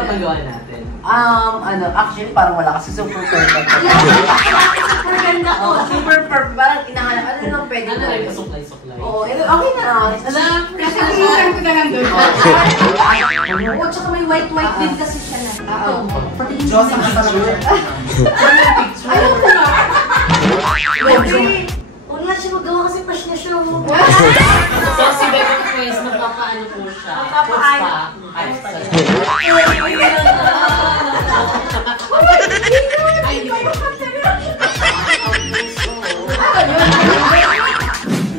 ipapagawa natin? Actually parang wala kasi super perfect. Super ganda ko. Super perfect. Parang inahanap. Ano lang pwede Ano ko? lang, kasuklay-suklay. Oo, okay na. Alam, kasi kasukan ko na lang doon. Oo, tsaka may white din kasi siya na. Ito. Diyos ang picture. Ayaw ko na. Huwag na siya magawa kasi fresh na siya. So, si Bebe Quest, magpapaano po siya? Magpapaano.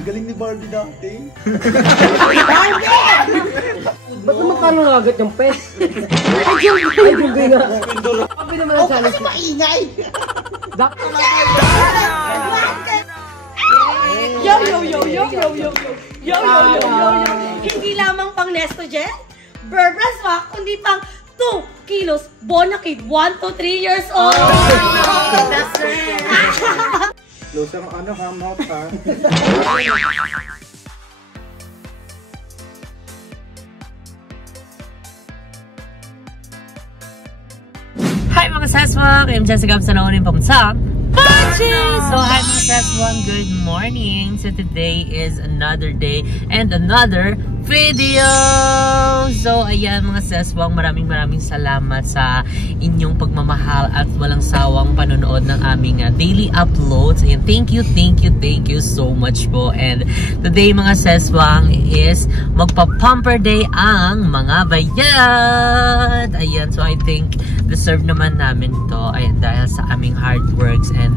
Galing ni Barbie dati. Ba't naman kano agad yung pes? Ay, Junggoy nga. Sabi naman ang challenge. Kasi maingay! Yo! Hindi lamang pang Nesto Jen, Burberry Swak, kundi pang 2 kilos Bonakid, 1 to 3 years old. Close ang mouth ha. Hi mga Seswang! I'm Jessica Absanonin pamunsak. So hi mga Seswang, good morning! So today is another day and another video! So ayan mga Seswang, maraming salamat sa inyong pagmamahal at walang sawang panonood ng aming daily uploads. Ayan, thank you so much po. And today mga Seswang is magpa-pamper day ang mga bayad! Ayan, so I think deserve naman namin to. Ayan, dahil sa aming hard works and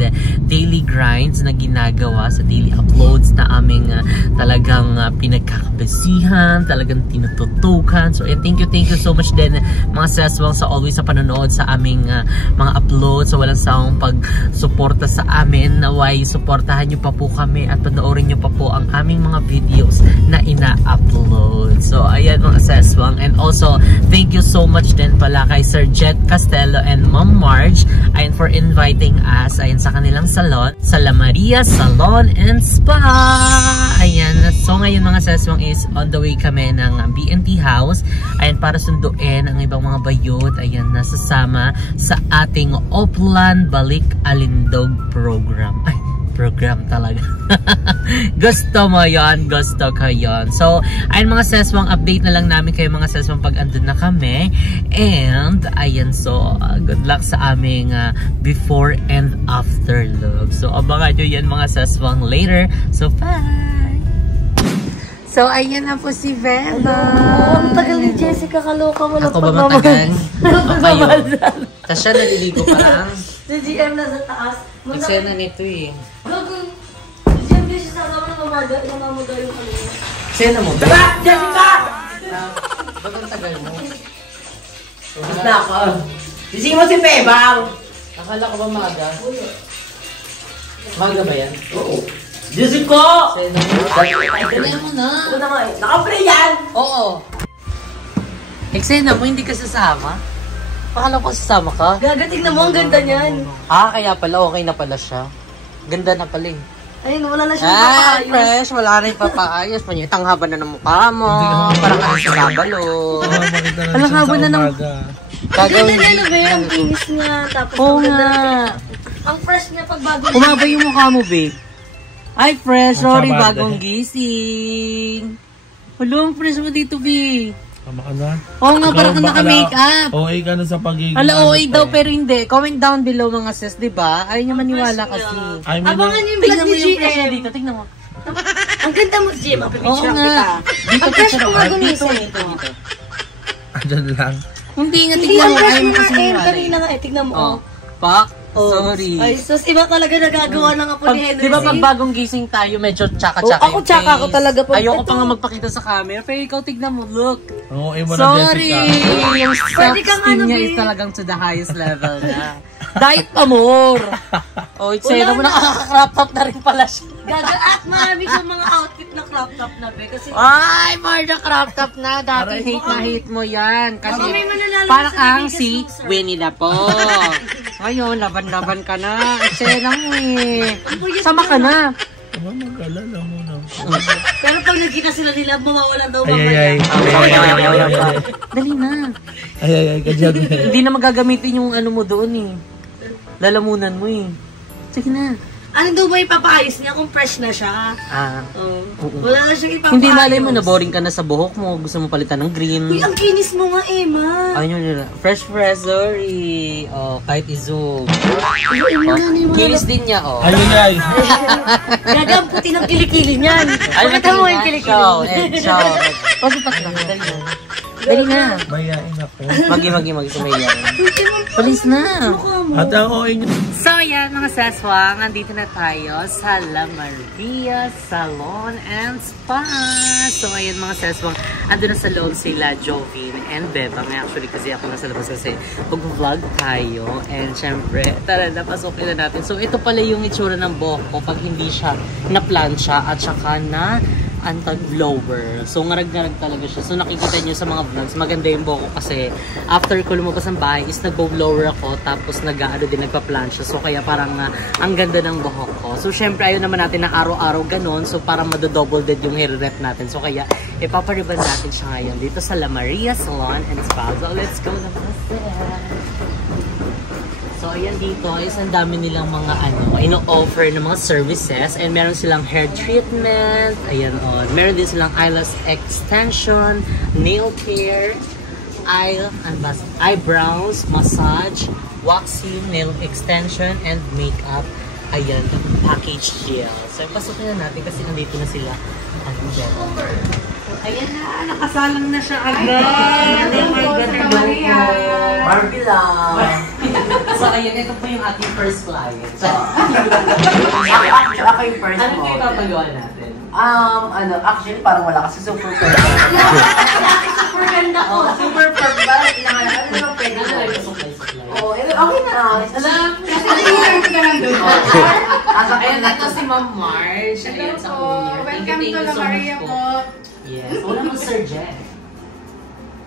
daily grinds na ginagawa sa daily uploads na aming talagang pinagkakabasihan, talagang tinututukan. So thank you so much din mga Seswang sa always sa panonood sa aming mga uploads, sa walang sawang pagsuporta sa amin. Naway suportahan nyo pa po kami at panoorin nyo pa po ang aming mga videos na ina-upload. So ayan mga Seswang, and also thank you so much din pala kay Sir Jet Castello and Mom Marge, ayan, for inviting us ayan sa kanilang salon, sa La Maria Salon and Spa. Ayan, so ngayon mga Seswang is on the way kami ng BNT House, ayan, para sunduin ang ibang mga bayot, ayan, nasasama sa ating Oplan Balik Alindog program. Ay, program talaga. Gusto mo yon, gusto ko yon. So ayun mga Seswang, update na lang namin kayo mga Seswang pag andun na kami. And ayan, so good luck sa aming before and after look. So abangan nyo yan mga Seswang later. So bye! So ayan na po si Vela. Ang tagal ni Jessica, kaloka mo lang. Ako ba matagal? Kayo. Tapos siya naliligo pa lang. Si GM na sa taas. Eksena nito eh. Gagawin. Si GM din siya sa namamaga yung kanina. Eksena mo ba? Jessica! Ba't ang tagal mo? Tapos na ako. Sising mo si Pebang! Akala ko ba maaga? Maaga ba yan? Oo. Jessica! Eksena mo. Eksena mo na. Ano naman eh? Naka-play yan! Oo. Eksena mo, hindi ka sasama? Akala ko sasama ka? Gagating na mo, ang ganda niyan. Kaya pala, okay na pala siya. Ganda na pala eh. Ayun, wala na siya Ay, fresh, wala na yung papaayos. Panyitang haba na ng mukha mo. Parang ka rin sa babalo. Alang haba na ng... Gagawin niya na ba yun? Ang kinis niya. Tapos Oo ang ganda. nga. Ang fresh niya pag bago. Umaba yung mukha mo, babe. Ay, fresh. Sorry, bagong gising. Hello, fresh mo dito, babe. Tama ka na? Oo nga, parang ka naka-makeup. OA ka na sa pagiging... Ala, OA daw, pero hindi. Comment down below mga sis, diba? Ayaw niya maniwala kasi. Abangan niyo yung vlog Tignan mo ni yung fresh niya GM. dito, tignan mo. Ang ganda mo, GM. Ang Oo pipicture nga. kita. Dito, Ang fresh dito, ko nga dito, gumising. dito, dito. Andyan lang. Hindi nga, Hindi, tignan ang mo. fresh Ayaw mo nga kasi eh. maniwala. Kanina nga eh. Tignan mo. Oh, pak. Sorry. Ay, sus, iba talaga nagagawa ng apo Pag, ni Henry. di ba pag bagong gising tayo, medyo tsaka-tsaka Oh, ako yung tsaka face. ako talaga pag Ayoko ito. pa nga magpakita sa camera. Pero ikaw, tignan mo, look. OA mo na, Sorry! Jessica. Yung Pwede kang self-esteem ano, niya babe. is talagang to the highest level na. Diet amor! Oh, it's Wala mo na. nakaka-crop top na rin pala siya. Gaga at marami kang mga outfit na crop top na be. Kasi Ay, more the crop top na. Dati hate na hate mo yan. Kasi baka may mananalo parang sa ang biggest si loser. Winnie the Pooh. Ngayon, laban-laban ka na. Eksena mo eh. Sama ka na. naman, mag-alala mo na. Pero pag nagkita sila nila, mawawalan daw Ay, mamaya. Dali na. ay, kadyan. Hindi na magagamitin yung ano mo doon eh. Lalamunan mo eh. Sige na. Ano daw ba ipapaayos niya kung fresh na siya? Wala na siyang ipapaayos. Hindi malay mo, na-boring ka na sa buhok mo. Gusto mo palitan ng green. Uy, ang kinis mo nga, Emma. Ayun yun nila. Fresh, sorry. Oh, kahit izoom. Kinis din niya, oh. Ayun, ay. Gagam, puti ng kilikili niyan. Pakita mo yung kilikili. Ciao. Pasipas na. Dali na. Dali na. Mayain ako. Magi, sumaya. Palis na. Ate, ako inyo. So, yan mga saswang. Nandito na tayo sa La Maria Salon and Spa. So, ayan mga saswang. Ando na sa loob sila, Jovin and Bebang. Actually, kasi ako nasa labas kasi mag-vlog tayo. And syempre, tara, napasukin na natin. So, ito pala yung itsura ng buhok ko pag hindi siya na-plancha at saka na anti-blower. So, ngarag-ngarag talaga siya. So, nakikita nyo sa mga vlogs, maganda yung buhok ko kasi after ko lumabas ng bahay is nag-blower ako tapos nag-ano din, nagpa-plancha. So, kaya parang ang ganda ng buhok ko. So, syempre, ayaw naman natin na araw-araw ganun. So, parang madodouble dead yung hair rep natin. So, kaya ipapariban natin siya ngayon dito sa La Maria Salon and Spa. So, let's go na. So, ayan dito is ang dami nilang mga ino-offer ng mga services and meron silang hair treatment, ayan meron din silang eyelash extension, nail care, eyebrows, massage, waxing, nail extension, and makeup. Ayan, package deal. So, pasukin na natin kasi nandito na sila. Ayan na, nakasalang na siya agad. Oh my God, Barbie lang. So, ayan, ito po yung ating first client. So, Ako yung first ano mo. yung ipapagawa natin? Actually, parang wala kasi super perfect. Super ganda ko. Super perfect. Ano yung pwede mo? Supply. Oo, okay na. Ayan, ito si Ma'am Marge. Ayan, sa owner. Welcome to La Maria po. Yes. Wala mo Sir Jeff.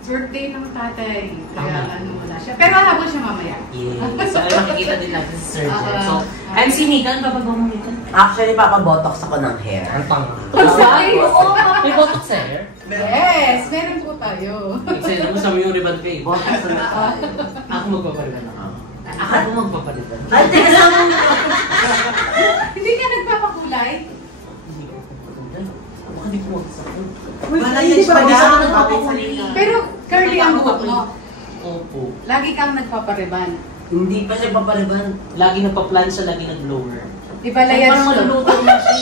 Birthday ng tatay. Kaya wala siya. Pero habang siya mamaya. Yes. So, ayun, makikita din natin si Sir Jeff. So, and si Nikan, papagawa mo Nikan? Actually, papabotox ako ng hair. Ang pang. Sorry. May botox sa hair? Yes, meron po tayo. Excited mo sa mo yung ribbon ko eh. Botox na tayo. Ako magpapalitan ako. Ako magpapalitan. Ay, teka lang. Hindi ka nagpapakulay? Hindi ko magsasabi. Wala yan siya. Hindi siya nagpapakulay. Pero curly ang buhok mo. Opo. Lagi kang nagpapariban. Hindi pa siya papaliban. Lagi nagpa-plan siya, lagi nag-blower. Ibalayas Parang mo. maluluto na siya.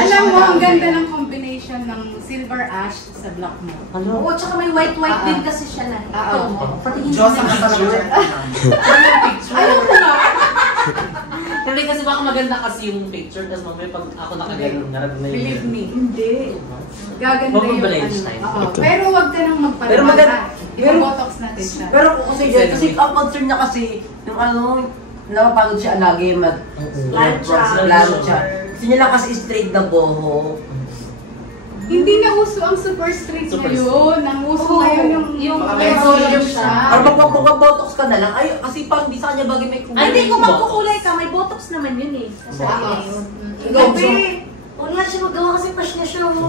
Alam mo, ang ganda ng combination ng silver ash sa black mo. Ano? Oo, tsaka may white din kasi siya na. Patingin Diyos mo ang na. picture. Hindi kasi baka maganda kasi yung picture, tapos mamaya pag ako nakaganon, narag na yun. Believe me. Hindi. Gaganda Huwag yung mag-balance time. Oo. Pero wag ka nang Pero magpariban. maganda- Ibo-botox natin siya. Pero kasi dyan, kasi ang concern niya kasi, yung napapagod siya lagi plancha. Kasi niya lang kasi straight na buhok. Hindi na uso ang super straight Super ngayon. Ang uso ngayon yung may volume siya. Or magpapabotox ka na lang, ay, kasi parang di sa kanya bagay may kulay. Ay, hindi, kung magkukulay ka, may botox naman yun eh. Kasi yun. Ikaw, Huwag nga siya magawa kasi fresh na siya. So,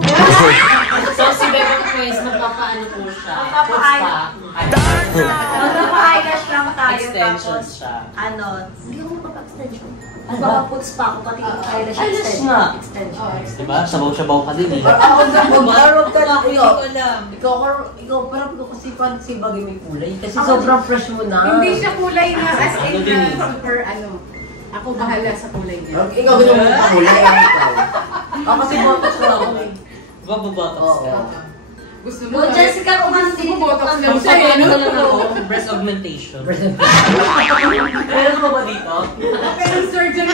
si Bebang Quest, magpapaano po siya? Magpapa-eyelash lang tayo. Extensions siya. Hindi ako magpapa-extension. Magpapa-puts pa ako, pati eyelash extension. nga. Oh, Diba? Sabaw-sabaw ka din eh. Parang ka lang, alam. ikaw, parang kasi parang si bagay may kulay. Kasi sobrang fresh mo na. Hindi siya kulay na as in Ano din eh. na super Ako bahala sa kulay niya. Ikaw ganun mo ang kulay, ikaw. Kasi botox na ako eh. Bababotox ka. Gusto mo? Go, Jessica, umansin. Botox lang Kung siya. paano na lang ako, breast augmentation. Meron mo ba dito? Pero surgery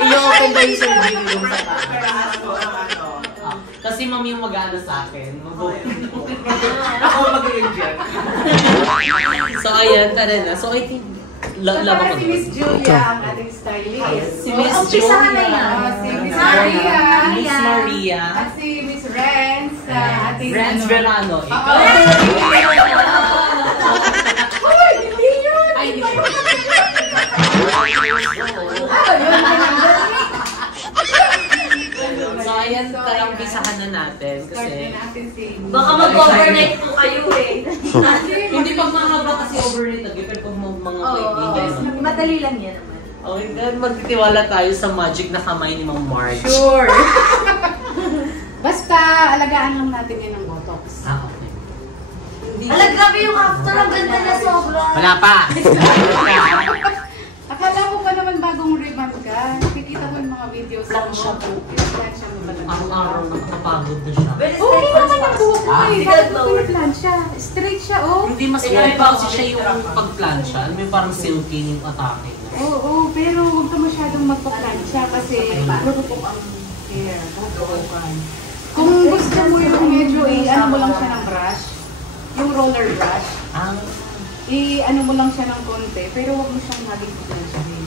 I-open ba yung surgery yung sa taas? Kasi mami yung mag-aano sa akin. Ako mag-inject. So ayan, tara na. So I think, laban ko si Miss Julia ang ating stylist. Si Miss Umpisahan na Julia. yan. Si Miss Maria. Miss Maria. At si Miss Renz. Ating Renz Verano. Ikaw. Uy, hindi yun! Ay, hindi ko. Yun. Madali lang yan naman. Oh my God, magtitiwala tayo sa magic na kamay ni Ma'am Marge. Sure. Basta, alagaan lang natin yan ng Botox. Ah, okay. Ala, grabe yung after. Ang ganda na sobra. Wala pa! Akala mo ba naman bagong ribbon ka? Nakikita mo yung mga videos sa Plansya po. Plansya mo ba Ang araw nakakapagod na siya. Okay naman yung buhok mo eh. Bakit mo piniplansya? Straight siya, oh. Hindi mas okay pa kasi siya yung pagplansya. Alam mo yung parang silky yung atake. Oo, pero huwag ka masyadong magpa-plansya kasi marupok ang hair. Bubukan. Kung gusto mo yung medyo ano mo lang siya ng brush, yung roller brush, Ah, ano mo lang siya ng konti, pero huwag mo siyang maging plansyahin.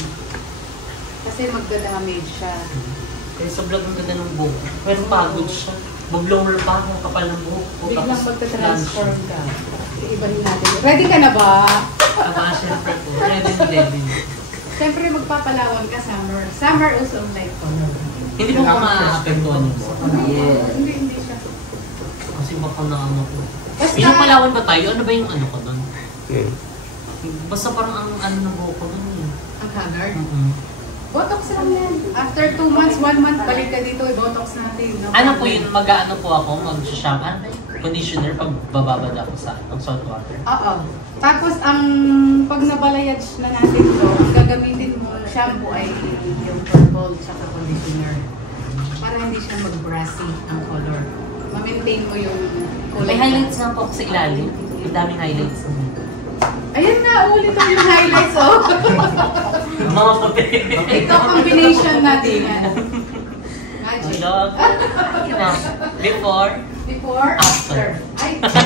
Kasi magda-damage siya. kaya sa vlog ang ganda ng buhok. Pero pagod siya. Mag-blower pa ang kapal ng buhok. Biglang magta-transform ka. Iibahin natin. Ready ka na ba? Aba, syempre po. Ready. Siyempre magpapalawan ka summer. Summer also like color. Hindi mo pa ma-apektuhan yung buhok. Hindi siya. Kasi baka na ano ko. Basta, Yung palawan ba tayo? Ano ba yung ano ko nun? Basta parang ang ano ng buhok ko nun eh. ang haggard. Mm-hmm. Botox lang yan. After 2 months, 1 month, balik ka dito, i-botox natin. No? Ano po yun? Mag-ano po ako? Mag-shampoo? Ano ba yun? Conditioner pag bababad ako sa salt water. Oo. Tapos, pag nabalayage na natin ito, ang gagamitin mo shampoo ay yung purple tsaka conditioner. Para hindi siya mag-brassy ang color. Ma-maintain mo yung kulay. May highlights na po ako sa ilalim. Yung daming highlights. Ayan na, ulit ang yung highlights, oh. Mga puti. Ito, combination natin yan. Magic. Hello. Before. Before, after. Ay, alam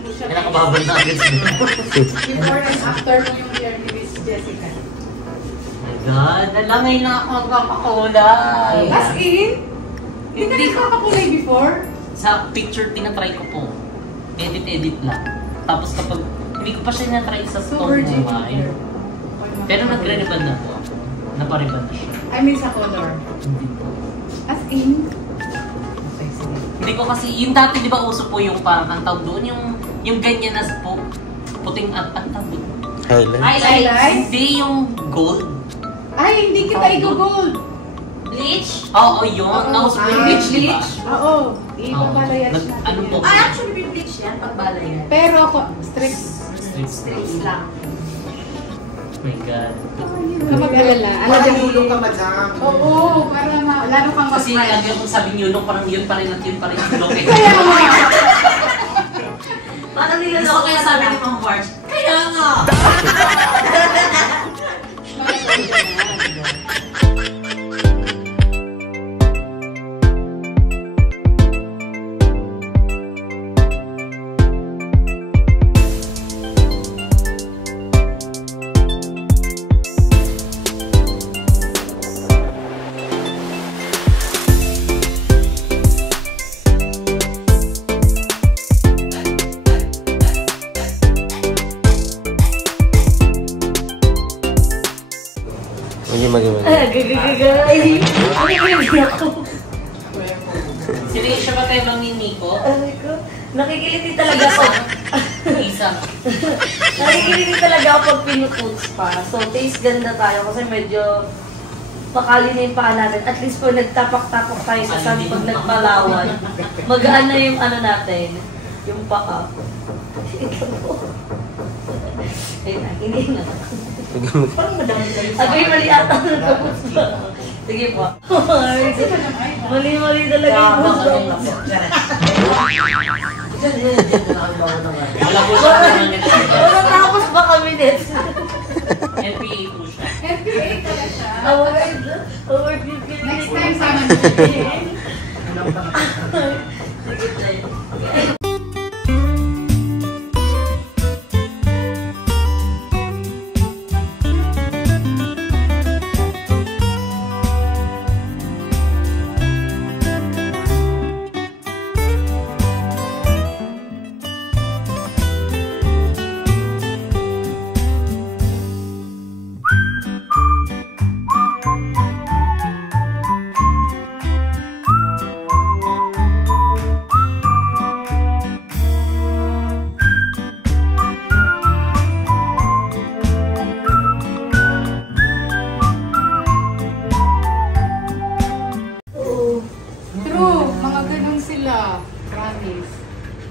mo siya. Kinakababal na agad sila. Before and after mo yung hair ni Miss Jessica. My God, nalamay na ako magpapakulay. As in, hindi ka nagpapakulay before? Sa picture, tinatry ko po. Edit lang. Tapos kapag, hindi ko pa siya tinatry sa So, tone virgin mo hair. Pero nagre-ribbon na po ako. Napariban na siya. I mean sa color. Hindi po. As in? Okay, sige. Hindi ko kasi, yung dati di ba uso po yung parang ang tawag doon, yung ganyan na po, puting at ang tawag doon. Highlights? Hindi yung gold. Ay, hindi kita i-gold. Bleach? Oo, yun. Nauso po yung bleach, di ba? Oo. Ipapalayas Nag- natin ano po? yan. Ay, actually, may bleach yan. Pagbalay yan. Pero ako, strict. Straight lang. Oh my God. Kapag alala. Parang hulong ka, madam. Oo, para lalo kang Kasi lagi akong sabi niyo, nung parang yun pa rin at yun pa rin yung look eh. Kaya nga. Parang nila So, kaya sabi ni Ma'am Marge, kaya nga! Hindi magawin. Gagagagay. Nakikilig ako. Siya ba tayo lang ni Nico? Ay ko. Nakikiliti talaga ako. Isa. Nakikiliti talaga ako pag pinututs pa. So, taste ganda tayo kasi medyo pakali na yung paa natin. At least pag nagtapak-tapak tayo sa sun, pag nagpalawan, magaan na yung ano natin, yung paa. Ayun na, hindi na. Parang madami tayo sa Agay, mali ata na tapos ba? Sige po. Mali-mali talaga yung gusto. Wala po siya naman nito. Wala tapos ba kami net? NPA po siya. FBA pala siya. Award yung Next time sana. Sige tayo.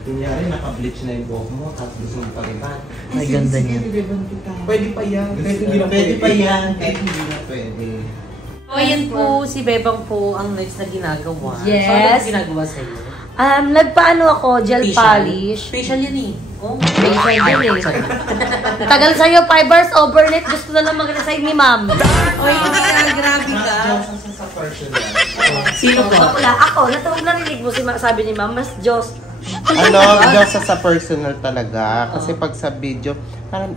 Kunyari, naka-bleach na yung buhok mo, tapos gusto mo palitan. Ay, ganda niya. Pwede pa yan. Pwede pa yan. Kahit hindi na pwede. So, ayan po, si Bebang po ang next na ginagawa. Yes. So, ano ginagawa sa'yo? Nagpaano ako, gel polish. Facial yan eh. Oh, Facial din eh. Tagal sa'yo, 5 hours overnight. Gusto na lang mag-resign ni ma'am. Oy, grabe ka. Sa personal. Sino po? Wala, ako. Narinig mo sabi ni ma'am, mas Diyos. Ano, sa personal talaga. Kasi pag sa video, parang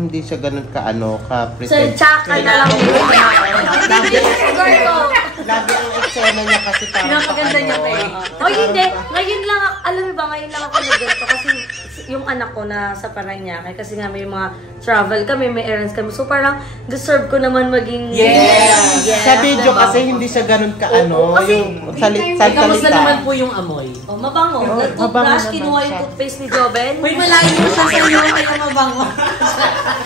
hindi siya ganun ka-pretend. Tsaka na lang yun. Hindi siya sugar ko. Lagi ang eksena niya kasi parang Pinapaganda niya pa eh. Oh, hindi. Ngayon lang, alam mo ba, ngayon lang ako nag-ganito kasi yung anak ko na sa Paranaque, kasi nga may mga travel kami, may errands kami. So parang deserve ko naman maging... Yes! Sa video kasi hindi siya ganun yung salita. Kamusta naman po yung amoy? Oh, mabango. Oh, Toothbrush, mabango kinuha naman yung siya. toothpaste ni Joben. Uy, malayo mo siya sa'yo, kaya mabango.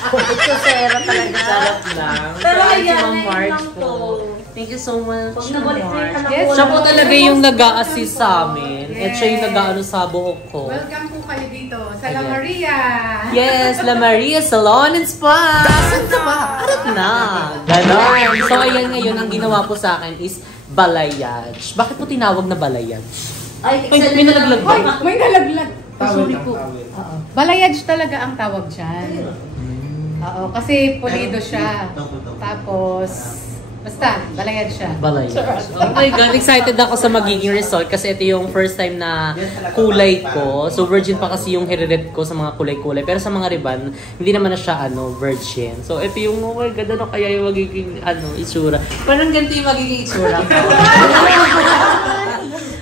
Kusera talaga. Sarap lang. Pero So, si ayan, Ma'am ngayon Marge lang po. to. Thank you so much. Pag nabalik na yung anak Yes, ko. Siya po talaga yung nag-a-assist sa amin. At siya yung nag-aano sa buhok ko. Welcome po kayo dito sa La Ayan. Maria. Yes, La Maria Salon and Spa! Saan ka ba? Harap na! Ganon. So, ayan ngayon, ang ginawa po sa akin is balayage. Bakit po tinawag na balayage? Ay, May excellent nalaglag na. Hoy, may nalaglag. Sorry po. Balayage talaga ang tawag dyan. Oo, kasi pulido siya. Tapos, basta, balayage siya. Balayage. Oh my God, excited ako sa magiging result kasi ito yung first time na kulay ko. So, virgin pa kasi yung hiriret ko sa mga kulay-kulay. Pero sa mga riban, hindi naman na siya, virgin. So, ito yung, oh my God, ano kaya yung magiging, itsura. Parang ganito yung magiging itsura ko.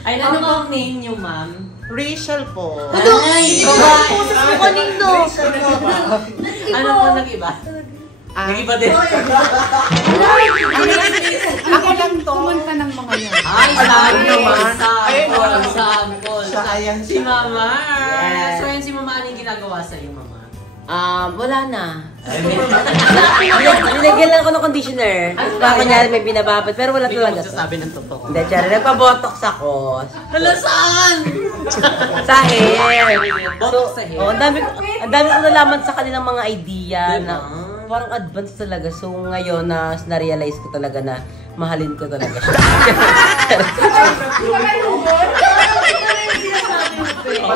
Ay, ano ba ang name niyo, ma'am? Rachel po. Ay, Pusos mo kanino. ano po nag-iba? Nag-iba din. Ako lang to. Kumanta ng mga yan. Ay, naman. sample. Siya, ayan Si siya. Mama. Yes. So, yan si Mama, anong ginagawa sa'yo, Mama? Wala na. Nilagyan lang ako ng conditioner. Baka kunyari may binababad, pero wala Hindi ka talaga to. magsasabi ng totoo. Hindi, Chari. Nagpa-botox ako. Hala, saan? Sa hair. Botox sa hair. Oh, ang dami ko nalaman sa kanilang mga idea Diba? na parang advanced talaga. So ngayon na-realize ko talaga na mahalin ko talaga siya.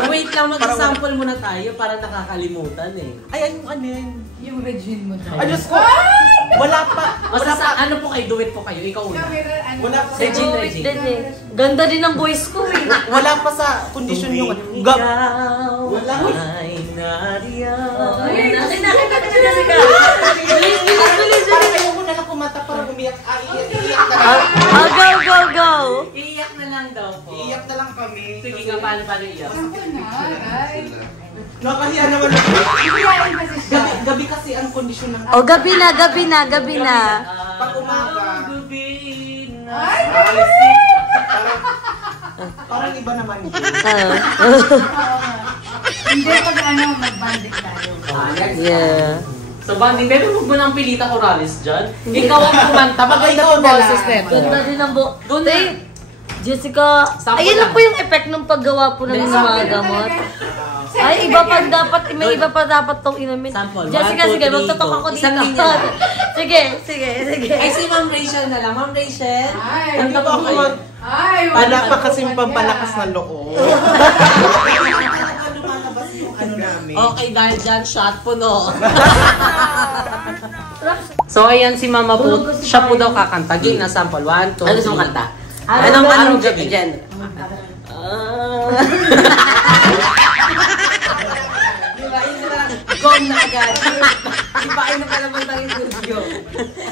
Wait lang, mag-sample muna tayo para nakakalimutan eh. Ay, yung ano yun? Yung regine mo daw. Ay, Diyos ko! Wala pa. Basta ano po kayo, duet po kayo, ikaw una. Wala pa sa Regine, Wait Regine. din eh. Ganda din ang voice ko eh. Wala pa sa condition yung Ikaw Wala. ay nariyan. Ayun, nakita ka na siya. Parang ayaw ko na lang kumanta para umiyak. Iiyak na lang. Go. Iiyak na lang daw po. Iiyak na lang kami. Sige nga, paano iiyak? Nakahiya naman ako. Gabi kasi ang kondisyon ng Oh, gabi na. pag umaga. Gabi na. Parang iba naman yun. Hindi pag mag-bandit tayo. Yeah. So, Bandi, pero huwag mo nang pilita Corales dyan. Ikaw ang kumanta. Maganda po boses neto. Ganda din ang Doon na. Jessica, Sample ayun lang lang. po yung effect ng paggawa po ng mga gamot. Ay, iba pa dapat, may iba pa dapat tong inumin. Sample. Jessica, 1, 2, sige, 3, magtotok go. ako dito. Isang linya lang. Sige. Ay, si Ma'am Rachel na lang. Ma'am Rachel, Ay, kanta po ako kayo. Ay, Wala pa kasing pampalakas na loob. Lumalabas yung ano namin. Okay, dahil dyan, shot puno. So, ayan si Mama po. Siya po daw kakanta. Game na sample. 1, 2, 3. Ano gusto mong kanta? Anong gabi? Jen? Gone na agad. Ipain na pala bang tangin studio.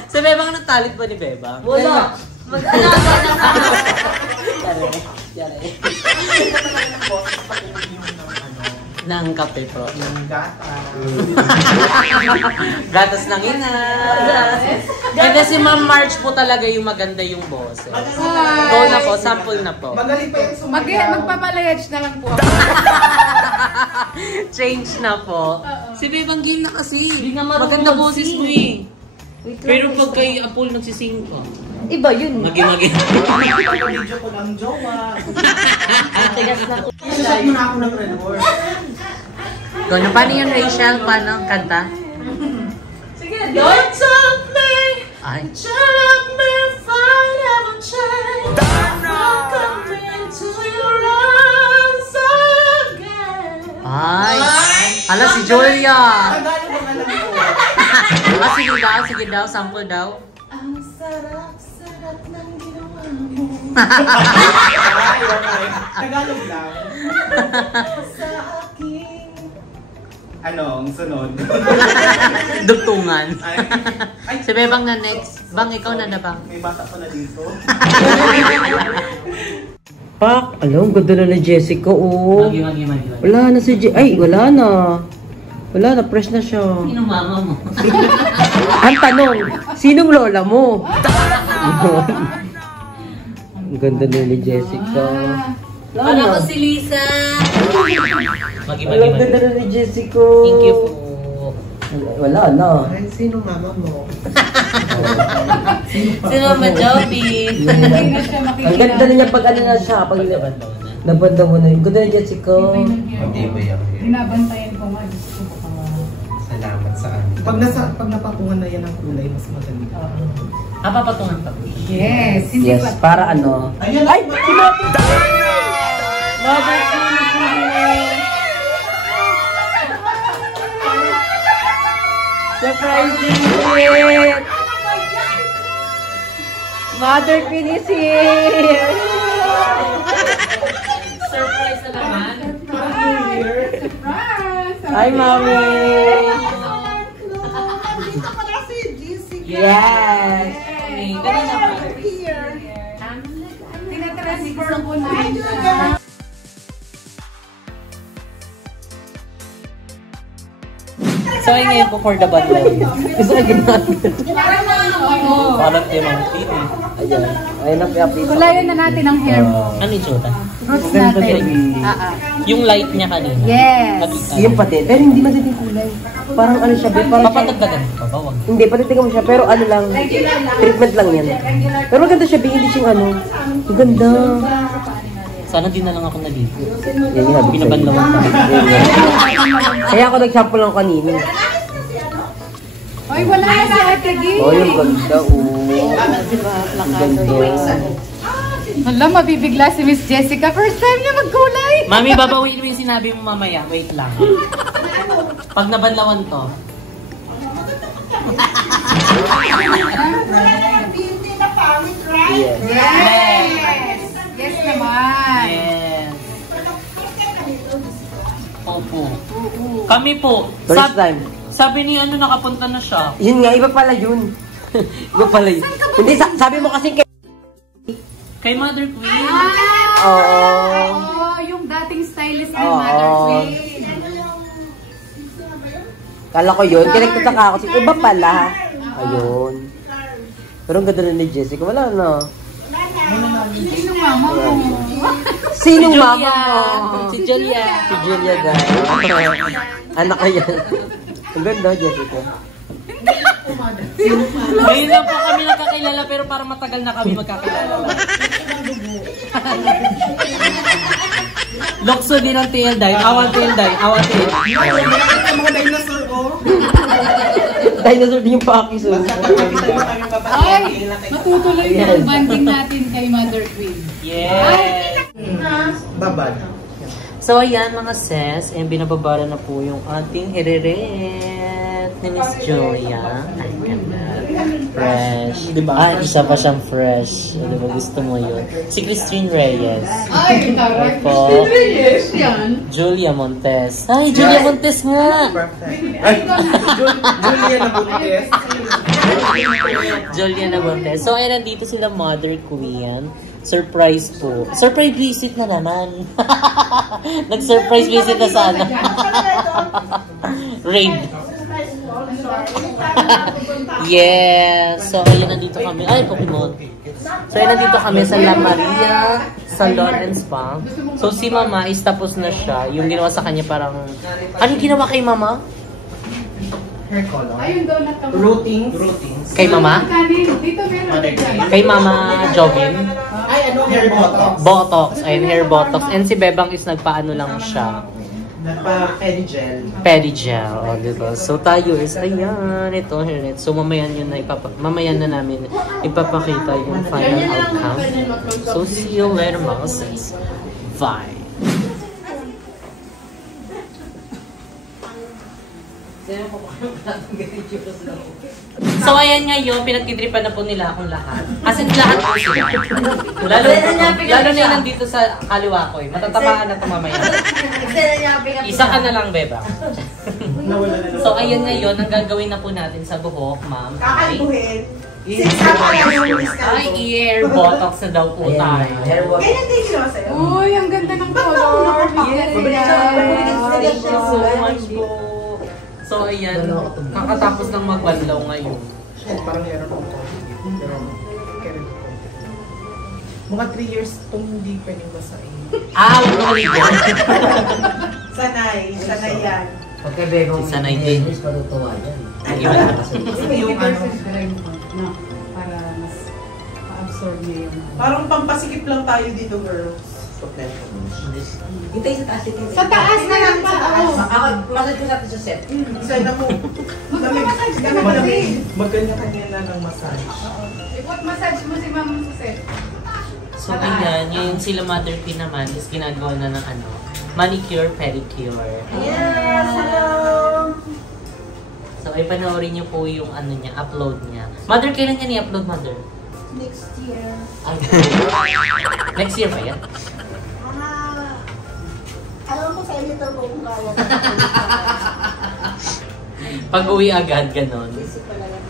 Si Bebang nagtalit ba ni Beba? Wala. Mag-alaga na ka. Yari. Ng kape po. Yung gata. Gatas ng ina. And then si Ma'am Marge po talaga yung maganda yung boses. Go na po, sample na po. Magaling pa yung sumayaw. Magpapalayage na lang po ako. Change na po. Si Bebang game na kasi. Hindi nga marunong Maganda mag-sing. boses mo eh. Wait lang, Pero guys. pag kay Apple nagsising ka. Iba yun. Magi-magi. Video ko lang jowa. Tigas na to. Shot mo na ako ng red horse. Gano'n, paano yun, Rachel? Paano ang kanta? Sige, don't stop me. Ay. Shut me if I never change. Come into your arms again. Ay. Hala, si Julia. Tagalog ang alam ko. Sige daw, sample daw. Ang sarap-sarap ng ginawa mo. Tagalog lang. Sa akin. Ano, ang sunod? Dugtungan. Ay, Si Bebang na next. Bang, ikaw na na bang. may bata pa na dito. Pak, alam, ganda na ni Jessica, oh. Magi. Wala na si ay, wala na. Wala na, fresh na siya. Sino mama mo? Ang tanong, sinong lola mo? Ang ganda na ni Jessica. Wala Wala na. ko si Lisa. Alam, ganda na ni Jessica. Thank you po. Wala na. Ay, sino mama mo? Si Mama Joby. Hindi na siya Ang makikita. ganda na niya pag ano na siya, pag nabanda mo na yun. Ganda na Jessica. Matibay ang Binabantayan ko nga. Gusto ko pa nga. Salamat sa amin. Pag napatungan na yan ang kulay, mas maganda. Papatungan pa. Yes. Hindi Yes, pa. para ano. Ayan, Ay! Mother Surprising it! Mother Queen is here! Surprise na naman. Surprise! Hi, Mommy! Yes! Okay, ganun na pa. Tinatransfer ko na siya. So, ay ngayon po for the bad love. Gusto na ginawa. Parang kayo mga TV. Ayan. Ayan ang piyapita. Kulayan na natin ang hair mo. Ano yung tsura? Roots Ganda natin. siya. Yung light niya kanina. Yes. Yung pati. Pero hindi magandang kulay. Parang ano siya, parang siya. Papatagdagan pa ba? Wag. Hindi, patitignan mo siya. Pero ano lang, treatment lang yan. Pero maganda siya, hindi siyang ano. Ang ganda. Sana din na lang ako naligo. Yan yung habit sa'yo. Pinabanlawan pa. Kaya ako nag-shampoo lang kanina. Ay, wala na sa Ate Gay. Oh, yung ganda, oh. Ang ganda. Hala, mabibigla si Miss Jessica. First time niya magkulay. Mami, babawiin mo yung sinabi mo mamaya. Wait lang. Pag nabanlawan to. Yes. Yes. Yes naman. Yes. Opo. Kami po. First time. Sabi ni ano, nakapunta na siya. Yun nga, iba pala yun. Iba pala yun. Hindi, sabi mo kasi kay... Kay Mother Queen. Oo. Oh, yung dating stylist ni Oo. Mother Queen. Kala ko yun. Kaya nagtataka ako. Iba pala. Ayun. Pero ang ganda na ni Jessica. Wala na. Sino mama mo? Sinong Si mama Julia. mo? Si Julia. Si Julia guys. Anak ko yan. Ang ganda, Jessica. Ngayon lang po kami nagkakilala pero para matagal na kami magkakilala. Lokso din ang tail dive. Awan tail dive. Awan tail. Mga dinosaur ko. Dinosaur din yung pakis. Oh. Ay, matutuloy na ang banding natin kay Mother Queen. Yes. Babad. So ayan mga sis, binababara na po yung ating hereret ni Miss Julia. Ay, ganda. Fresh. Diba? Isa pa siyang fresh. Diba gusto mo yun? Si Christine Reyes. Ay, taray. Opo. Yes, yan. Julia Montes. Ay, Julia Montes nga! Perfect. Ay, Julia na buntis. Julia na Montes. So, ayan, nandito sila Mother Queen. Surprise po. Surprise visit na naman. Nag-surprise visit na sana. Raid. Yes. So, ayun, nandito kami. Ay, Pokemon. So, ayun, nandito kami sa La Maria Salon and Spa. So, si Mama is tapos na siya. Yung ginawa sa kanya parang... Ano yung ginawa kay Mama? Hair color. Ayun daw na tama. Routines. Kay Mama? Kanino? Dito meron dyan. Kay Mama Jovin? Ay, ano? Hair botox. Botox. Ayun, hair botox. And si Bebang is nagpaano lang siya. Nagpa-pedigel. Pedigel. O, diba? So, tayo is, ayan, ito, hairnet. So, mamaya na namin ipapakita yung final outcome. So, see you later, mga sis. Bye. So, ayan ngayon, pinagtitripan na po nila akong lahat. Kasi lahat po sila. Lalo na yung nandito sa kaliwa ko eh. Matatamaan na ito mamaya. Isa ka na lang, Beba. So, ayan ngayon, ang gagawin na po natin sa buhok, ma'am. Kakalbuhin. Ay, ear botox na daw po tayo. Ganyan din ginawa sa'yo. Uy, ang ganda ng color. Thank you so much po. So, ayan, kakatapos ng magbanlaw ngayon. Parang meron ako. Pero, mga 3 years itong hindi pwedeng basahin. Ah, really good. Sanay yan. Okay, Bebang. Sanay din. Patutuwa yan. Yung ano, Para mas ma-absorb niya yung... Parang pampasikip lang tayo dito, girls. Hintay sa taas ito. Sa taas na lang pa. Ako, massage ko natin sa set. Sana mo. Magpa-massage ka na kasi. magkanya-kanya na ng massage. Ipot-massage mo si Ma'am Suset. So, ayan, yung sila Mother Queen naman is ginagawa na ng ano, manicure, pedicure. Yes, hello! So, ay panoorin niyo po yung ano niya, upload niya. Mother, kailan niya ni-upload, Mother? Next year. Next year ba yan? Alam ko sa editor ko kung kaya. Pag-uwi agad, ganon. Isip pala lang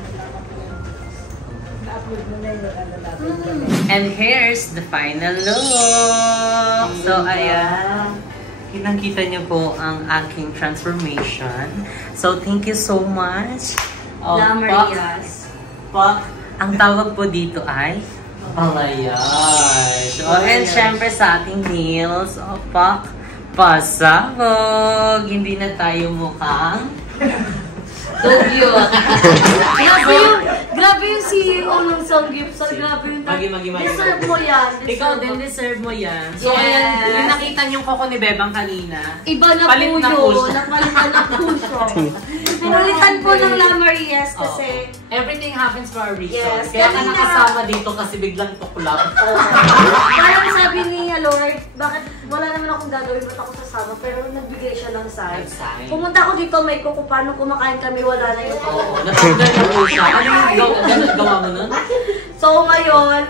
na-upload mo na yung ano natin. And here's the final look! So, ayan. Kitang-kita niyo po ang aking transformation. So, thank you so much. La Marias. Pak, ang tawag po dito ay balayage. And syempre sa ating nails, pak, pasabog. Hindi na tayo mukhang So cute. Grabe yung CEO ng Samgyupsal. Grabe yung Magi. deserve mo yan. Ikaw din, deserve mo yan. So, Yes. ayan, yung nakita niyong koko ni Bebang kanina. Iba na Palit po na yun. po siya. Napalitan na po siya. Pinalitan po ng La Marias kasi Everything happens for a reason. Yes. Kaya ka Kanina- nakasama dito kasi biglang tuklap. parang sabi ni Lord, bakit wala naman akong gagawin, ba't ako sasama? Pero nagbigay siya ng sign. Nag-sign. Pumunta ako dito, may kuko, paano kumakain kami, wala na yung kuko. Oo, natanggal na po siya. Ano yung gawa mo nun? So ngayon,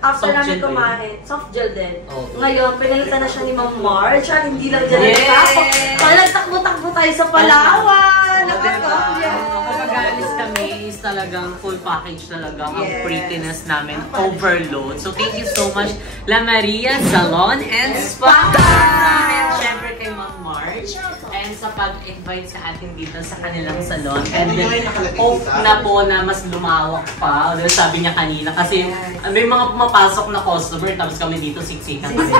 after Soft namin gel ba kumain, soft gel din. Oo. Ngayon, pinalitan na siya ni Ma'am Marge, at hindi lang dyan Yes! nagtapos. Kaya nagtakbo-takbo tayo sa Palawan! Kapag alis kami is talagang full package talaga ang prettiness namin, overload. So thank you so much La Maria Salon and Spa! And syempre kay Ma'am Marge and sa pag-invite sa atin dito sa kanilang salon. And then hope na po na mas lumawak pa. Although sabi niya kanina kasi may mga pumapasok na customer tapos kami dito siksikan kami.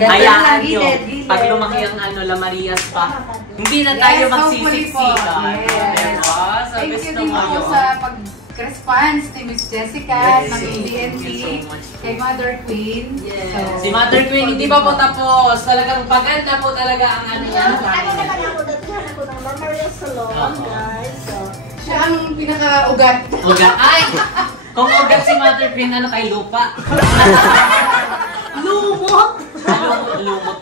Hayaan nyo, pag lumaki ang La Maria Spa, hindi na tayo Yes, hopefully po. magsisiksikan. Yes. Diba? So, Thank you gusto din mo po yun. sa pag-response ni Miss Jessica ng ABNT, Thank you so much. kay Mother Queen. Yes. So, Si Mother Queen, hindi pa po tapos. Talagang paganda po talaga ang ano niya. Ano naman ako, datihan ako ng La Maria Salon, Oo. guys. So, siya ang pinaka-ugat. Ugat. Ay! Kung ugat si Mother Queen, ano kay lupa? Lumot! Lumot.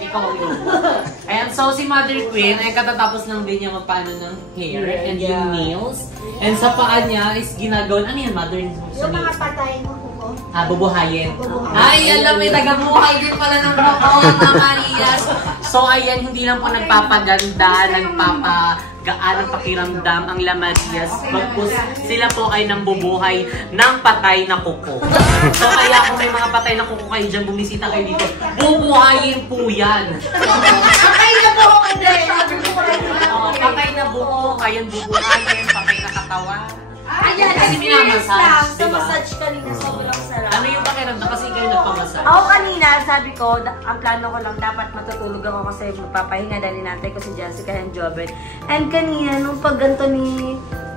Ikaw ang lumot. Ayan, so si Mother Queen ay katatapos lang din niya magpaano ng hair and yung nails. And sa paa niya is ginagawa, ano yan, Mother? yung mga patay mo ko. Bubuhayin. Ay, alam, may tagabuhay din pala ng buko, Mama Marias. So, ayan, hindi lang po nagpapaganda, nagpapagaan ang pakiramdam ang La Marias. Bagkus sila po ay nambubuhay ng patay na kuko. So, kaya kung may mga patay na kuko kayo dyan, bumisita kayo dito, bubuhayin po yan. Patay na po! Hindi! Sabi ko pa rin Patay na buko, kayang bubuhayin, patay na katawan. Ayan, Kasi experience minamassage, lang. Sa diba? massage kanina, sobrang sarap. Ano yung pakiramdam? Kasi kayo nagpamassage. massage? Ako kanina, sabi ko, ang plano ko lang, dapat matutulog ako kasi magpapahinga dahil inantay ko si Jessica and Joven. And kanina, nung pagganto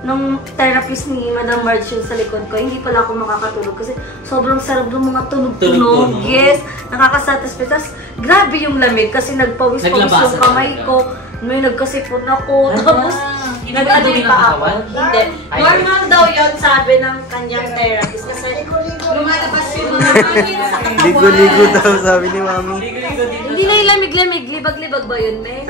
nung therapist ni Madam Marge yung sa likod ko, hindi pala ako makakatulog kasi sobrang sarap ng mga tunog-tunog. Yes, nakakasatisfy. Tapos, grabe yung lamig kasi nagpawis-pawis yung kamay ko. May nagkasipon ako. Tapos, nag-aduli pa ako. Hindi. Normal daw yun, sabi ng kanyang therapist. Kasi lumalabas yung mga hangin sa katawan. Ligo-ligo daw, sabi ni Mami. Hindi na yung lamig-lamig. Libag-libag ba yun, May?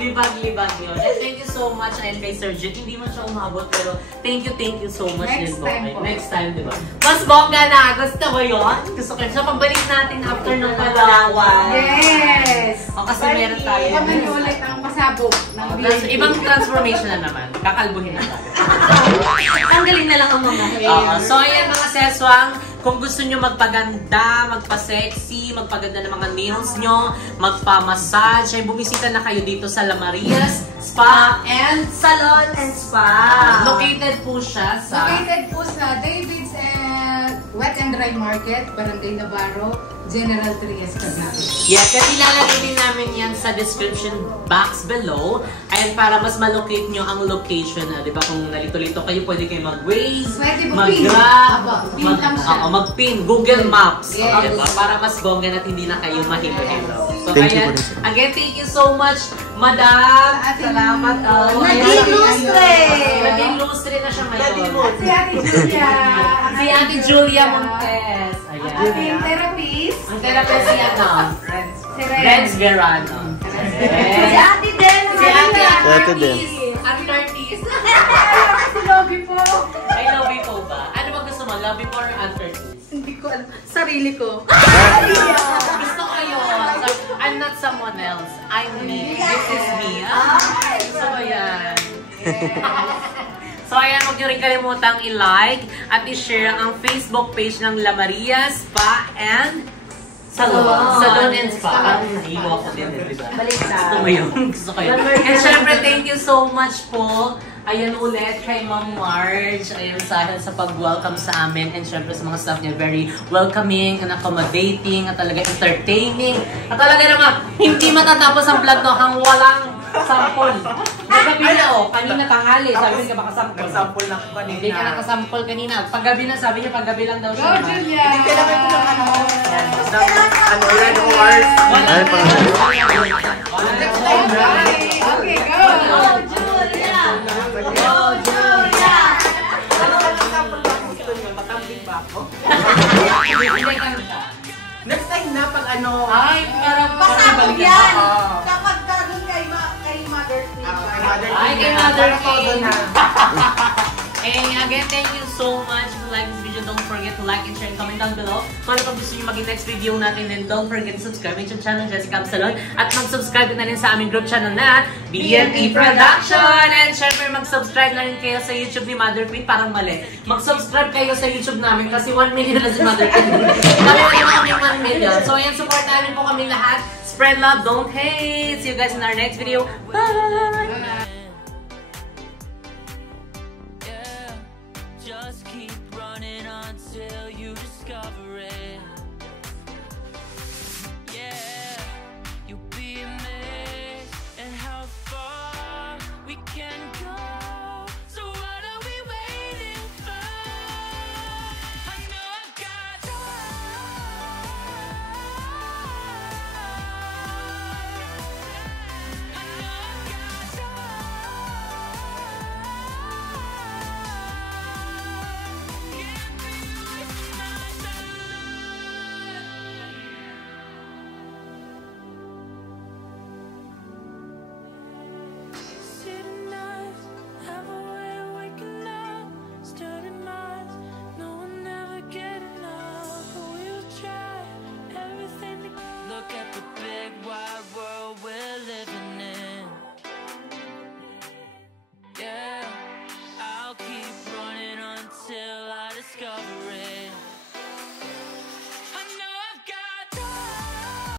Libag-libag yun. And thank you so much ayun kay Sir Jit. Hindi man siya umabot pero thank you so much din po. Next time, di ba? Mas bongga na. Gusto mo yun? Gusto ko yun. So, pagbalik natin after ng Palawan. Yes! O, kasi meron tayo. Ikaw na ulit ang pasabog ng Ibang transformation na naman. Kakalbuhin na tayo. Tanggalin na lang ang mga hair. So, ayan mga seswang. Kung gusto nyo magpaganda, magpa-sexy, magpaganda ng mga nails nyo, magpa-massage, ay bumisita na kayo dito sa La Marias Spa and Salon and Spa. Located po siya sa... Located po sa David's Wet and Dry Market, Barangay Navarro, General Trias, Cavite. Yes, at ilalagay din namin yan sa description box below. Ayan, para mas malocate nyo ang location. Di ba? Kung nalito-lito kayo, pwede kayo mag-Waze, Pwede mag-Grab, pin lang siya. mag-pin, Google Maps. Yes. Diba? Para mas bongga at hindi na kayo mahilo-hilo. So, Thank you ayan, po rin, sir. again, thank you so much, Madam. Salamat. Naging lustre! Naging lustre na siya ngayon. Si Ate Julia. Si Ate Julia Montes. Ayan. Ating therapist. Ang therapist siya na. Renz Guerrano. Si Ate din! Si Ate Ate din. Antartis. Si Lobby po. Ay, lobby po ba? Ano ba gusto mo? Lobby po or Antartis? Hindi ko alam. Sarili ko. Gusto ko yun. I'm not someone else. I'm me. This is me. Gusto ko yan. So, ayan, huwag nyo rin kalimutang i-like at i-share ang Facebook page ng La Marias Spa and Salon and Spa. Parang naiiwa ko din, di ba? Gusto mo yun? Gusto ko yun. And syempre, thank you so much po. Ayan ulit kay Ma'am Marge. Ayan sa pag-welcome sa amin. And syempre sa mga staff niya, very welcoming and accommodating at talaga entertaining. At talaga naman, hindi matatapos ang vlog no hang walang sampol. Nagabi na kanina tanghali. Sabi niya makasampol. Nagsample lang kanina. Hindi ka nakasampol kanina. Paggabi na, sabi niya paggabi lang daw siya. Go, Julia. Hindi kailangan ko ng red horse. Ay, pang... Okay, go. Julia! Julia! Next time na pag ano. Ay, parang Pasabog balikan yan! ako. Kapag doon kay Mother Queen. Ay, kay Mother Queen. And again, thank you so much. If you like this video, don't forget to like and share and comment down below. Kung ano pa gusto nyo maging next video natin, then don't forget to subscribe to channel Jessica Absalon. At mag-subscribe na rin sa aming group channel na BNP Production. And syempre, mag-subscribe na rin kayo sa YouTube ni Mother Queen. Parang mali. Mag-subscribe kayo sa YouTube namin kasi 1 million na si Mother Queen. Kami na kami 1 million. So, ayan, support namin po kami lahat. Spread love, don't hate. See you guys in our next video. Bye!